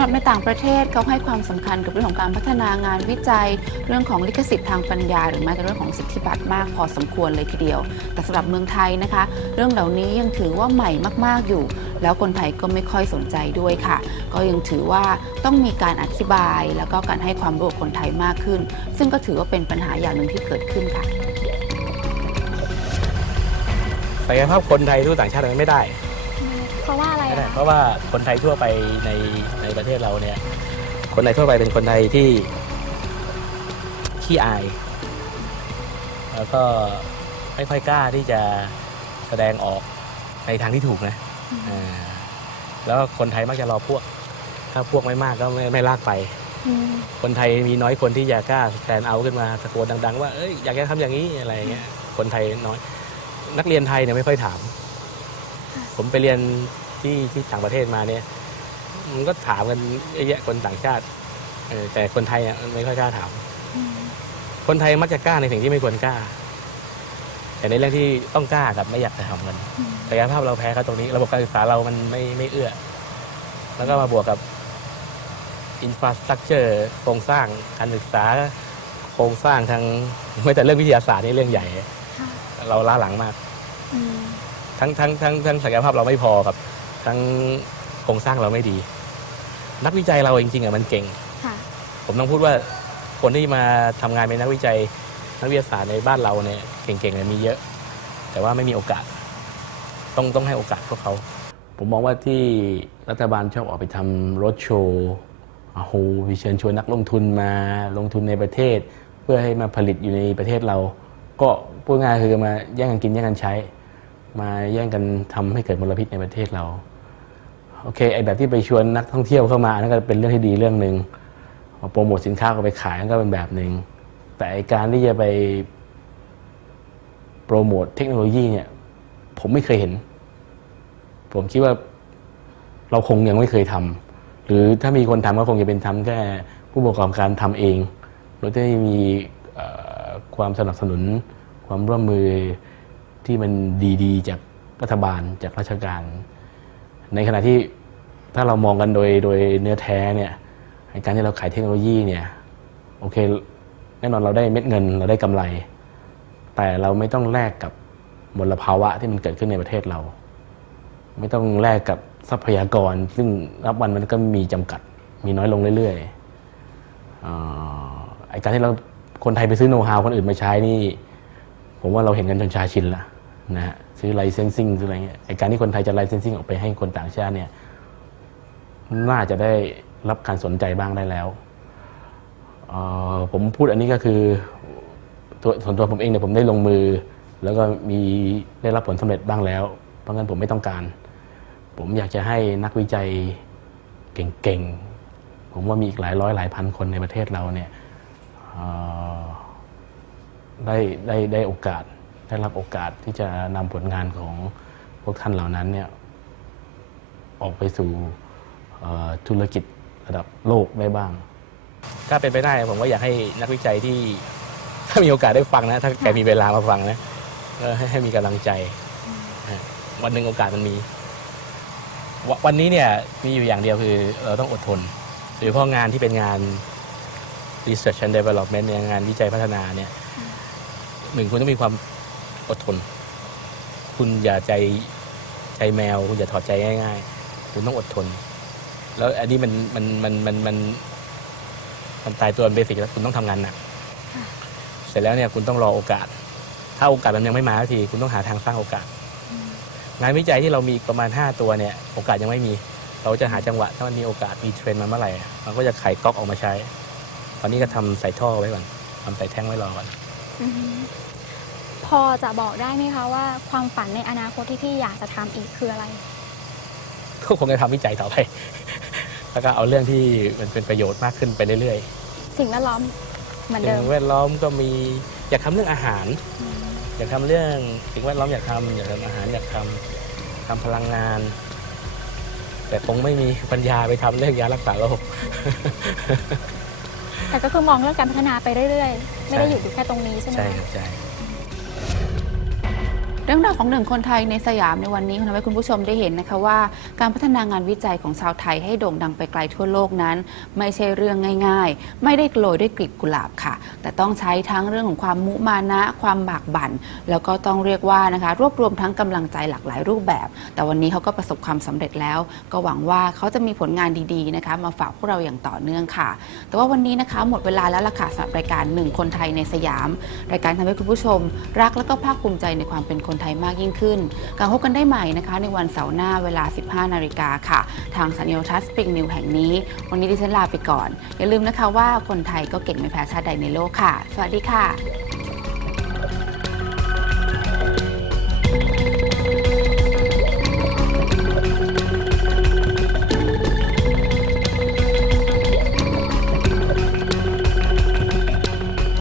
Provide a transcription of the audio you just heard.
ในต่างประเทศเขาให้ความสำคัญกับเรื่องของการพัฒนางานวิจัย เรื่องของลิขสิทธิ์ทางปัญญา หรือแม้แต่เรื่องของสิทธิบัตรมากพอสมควรเลยทีเดียว แต่สำหรับเมืองไทยนะคะ เรื่องเหล่านี้ยังถือว่าใหม่มาก ๆอยู่ แล้วคนไทยก็ไม่ค่อยสนใจด้วยค่ะ ก็ยังถือว่าต้องมีการอธิบายแล้วก็การให้ความรู้กับคนไทยมากขึ้น ซึ่งก็ถือว่าเป็นปัญหาอย่างหนึ่งที่เกิดขึ้นค่ะศักยภาพคนไทยทูตต่างชาติไม่ได้ ราะว่าอะไรไม่ได้อะเพราะว่าคนไทยทั่วไปในในประเทศเราเนี่ย คนไทยทั่วไปเป็นคนไทยที่ขี้อาย แล้วก็ไม่ค่อยกล้าที่จะแสดงออกในทางที่ถูกนะอ่าแล้วคนไทยมักจะรอพวก ถ้าพวกไม่มากก็ไม่ไม่ลากไป อืมคนไทยมีน้อยคนที่จะกล้าแตนเอาขึ้นมาตะโกนดัง ๆ ว่าเอ้ยอยากจะทำอย่างนี้อะไรอย่างเงี้ยคนไทยน้อย นักเรียนไทยเนี่ยไม่ค่อยถาม ผมไปเรียน ที่ที่ต่างประเทศมาเนี่ยมันก็ถามกันเยอะแยะคนต่างชาติเออแต่คนไทยอะไม่ค่อยกล้าถามอืมคนไทยมักจะกล้าในสิ่งที่ไม่ควรกล้า แต่ในเรื่องที่ต้องกล้ากับไม่อยากจะทำกันอืมศักยภาพเราแพ้เขาตรงนี้ ระบบการศึกษาเรามันไม่ไม่เอื้อ แล้วก็มาบวกกับอินฟราสตรักเจอร์โครงสร้างการศึกษาโครงสร้างทางไม่แต่เรื่องวิทยาศาสตร์นี่เรื่องใหญ่ค่ะเราล้าหลังมากอืมทั้งทั้งทั้งทั้งศักยภาพเราไม่พอกับ ทั้งโครงสร้างเราไม่ดี นักวิจัยเราจริงๆอะมันเก่ง ค่ะ ผมต้องพูดว่าคนที่มาทำงานเป็นนักวิจัย นักวิทยาศาสตร์ในบ้านเราเนี่ยเก่งๆเนี่ยมีเยอะ แต่ว่าไม่มีโอกาส ต้องต้องให้โอกาสพวกเขา ผมมองว่าที่รัฐบาลชอบออกไปทำรถโชว์โอ้โหมีเชิญชวนนักลงทุนมาลงทุนในประเทศ เพื่อให้มาผลิตอยู่ในประเทศเรา ก็พูดง่ายๆคือมาแย่งกันกินแย่งกันใช้ มาแย่งกันทำให้เกิดมลพิษในประเทศเรา โอเคไอแบบที่ไปชวนนักท่องเที่ยวเข้ามานั่นก็เป็นเรื่องที่ดีเรื่องหนึ่งโปรโมทสินค้าก็ไปขายนั่นก็เป็นแบบหนึ่งแต่ไอการที่จะไปโปรโมทเทคโนโลยีเนี่ย ผมไม่เคยเห็น ผมคิดว่าเราคงยังไม่เคยทำหรือถ้ามีคนทำก็คงจะเป็นทำแค่ผู้ประกอบการทำเองโดยที่มีความสนับสนุน ความร่วมมือที่มันดีๆ จากรัฐบาลจากราชการ ในขณะที่ถ้าเรามองกันโดยโดยเนื้อแท้เนี่ยไอ้การที่เราขายเทคโนโลยีเนี่ยโอเคแน่นอนเราได้เม็ดเงินเราได้กำไร แต่เราไม่ต้องแลกกับมลภาวะที่มันเกิดขึ้นในประเทศเรา ไม่ต้องแลกกับทรัพยากร ซึ่งรับวันมันก็มีจำกัด มีน้อยลงเรื่อยๆอไอ้การที่เราคนไทยไปซื้อโน้ตฮาวคนอื่นมาใช้นี่ ผมว่าเราเห็นกันจนชาชินละ นะฮะซื้อไลเซนซิ่งซื้ออะไรเงี้ยไอการที่คนไทยจะไลเซนซิ่งออกไปให้คนต่างชาติเนี่ยน่าจะได้รับการสนใจบ้างได้แล้ว ผมพูดอันนี้ก็คือตัวส่วนตัวผมเองเนี่ยผมได้ลงมือ แล้วก็มีได้รับผลสำเร็จบ้างแล้ว เพราะงั้นผมไม่ต้องการ ผมอยากจะให้นักวิจัยเก่งๆ ผมว่ามีอีกหลายร้อยหลายพันคนในประเทศเราเนี่ยได้ได้ได้โอกาส ได้รับโอกาสที่จะนำผลงานของพวกท่านเหล่านั้นเนี่ยออกไปสู่ธุรกิจระดับโลกได้บ้าง ถ้าเป็นไปได้ผมก็อยากให้นักวิจัยที่ถ้ามีโอกาสได้ฟังนะ ถ้าแกมีเวลามาฟังนะให้มีกำลังใจ วันหนึ่งโอกาสมันมี วันนี้เนี่ยมีอยู่อย่างเดียวคือเราต้องอดทนโดยเฉพาะงานที่เป็นงาน research and development เนี่ยงานวิจัยพัฒนาเนี่ยหนึ่งคุณต้องมีความ อดทน คุณอย่าใจใจแมว คุณอย่าถอดใจง่าย ๆ คุณต้องอดทน แล้วอันนี้มันมันมันมันมันมันตายตัวเบสิกแล้วคุณต้องทำงานหนักค่ะเสร็จแล้วเนี่ยคุณต้องรอโอกาส ถ้าโอกาสมันยังไม่มาสักทีคุณต้องหาทางสร้างโอกาส งานวิจัยที่เรามีอีกประมาณ 5 ตัวเนี่ย โอกาสยังไม่มี เราจะหาจังหวะ ถ้ามันมีโอกาสมีเทรนด์มาเมื่อไหร่มันก็จะไขก๊อกออกมาใช้ ตอนนี้ก็ทำใส่ท่อไว้ก่อนทำใส่แท่งไว้รอก่อนอือฮึ พอจะบอกได้ไหมคะว่าความฝันในอนาคตที่พี่อยากจะทำอีกคืออะไรก็คงจะทำวิจัยต่อไป แล้วก็เอาเรื่องที่มันเป็นประโยชน์มากขึ้นไปเรื่อยสิ่งแวดล้อมเหมือนๆเดิสิ่มงแวดล้อมก็มีอยากทำเรื่องอาหาร อยากทำเรื่องสิ่งแวดล้อมอยากทำอยากทำอาหารอยากทำทำพลังงาน แต่คงไม่มีปัญญาไปทำเรื่องยารักษาโรคแต่ก็คือมองเรื่องการพัฒนาไปเรื่อยๆ ไม่ได้หยุดอยู่แค่ตรงนี้ใช่ไหมใช่คะครับใช่โรื่องราวของหนึ่งคนไทยในสยามในวันนี้ทำให้คุณผู้ชมได้เห็นนะคะว่า การพัฒนางานวิจัยของชาวไทยให้โด่งดังไปไกลทั่วโลกนั้น ไม่ใช่เรื่องง่าย ๆ ไม่ได้โกลยด้วยกลีบกุหลาบค่ะ แต่ต้องใช้ทั้งเรื่องของความมุมานะ ความบากบั่น แล้วก็ต้องเรียกว่านะคะรวบรวมทั้งกำลังใจหลากหลายรูปแบบ แต่วันนี้เขาก็ประสบความสำเร็จแล้ว ก็หวังว่าเขาจะมีผลงานดีๆนะคะมาฝากพวกเราอย่างต่อเนื่องค่ะ แต่ว่าวันนี้นะคะหมดเวลาแล้วล่ะค่ะสำหรับรายการหนึ่งคนไทยในสยาม รายการทำให้คุณผู้ชม รักและก็ภาคภูมิใจในความเป็นคนไทยมากยิ่งขึ้นกลับพบกันได้ใหม่นะคะ ในวันเสาร์หน้าเวลา 15 นาฬิกาค่ะ ทางสัญญาทัศน์สปริงนิวแห่งนี้ วันนี้ดิฉันลาไปก่อน อย่าลืมนะคะว่าคนไทยก็เก่งไม่แพ้ชาติใดในโลกค่ะ สวัสดีค่ะ